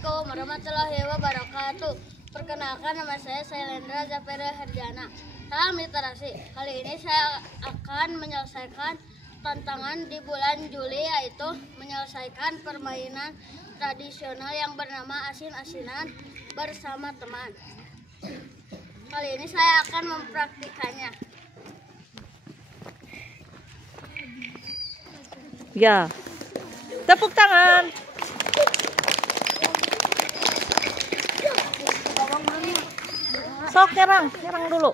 Assalamualaikum warahmatullahi wabarakatuh. Perkenalkan, nama saya Sailendra Zafira Herjana. Salam literasi. Kali ini saya akan menyelesaikan tantangan di bulan Juli, yaitu menyelesaikan permainan tradisional yang bernama asin-asinan bersama teman. Kali ini saya akan mempraktikannya. Ya, tepuk tangan. Sok nyerang dulu.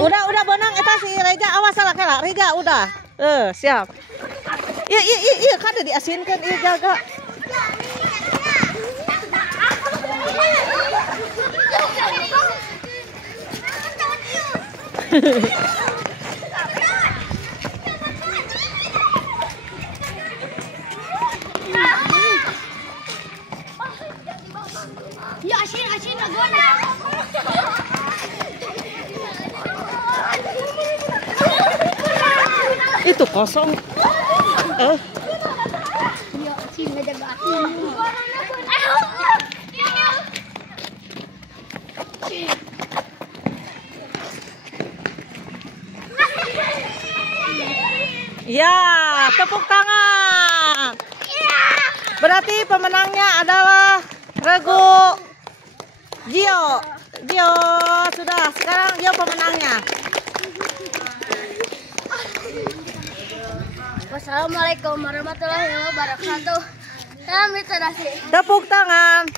Udah Bonang, eta si Rega awas salah kala. Rega udah. Siap. Iya kada diasinkan ieu jaga. Ya asin agona. Itu kosong. Ya asin ngejaga asin. Ya, tepuk tangan. Berarti pemenangnya adalah Regu Gio. Sudah, sekarang Gio pemenangnya. Wassalamualaikum warahmatullahi wabarakatuh. Salam literasi. Tepuk tangan.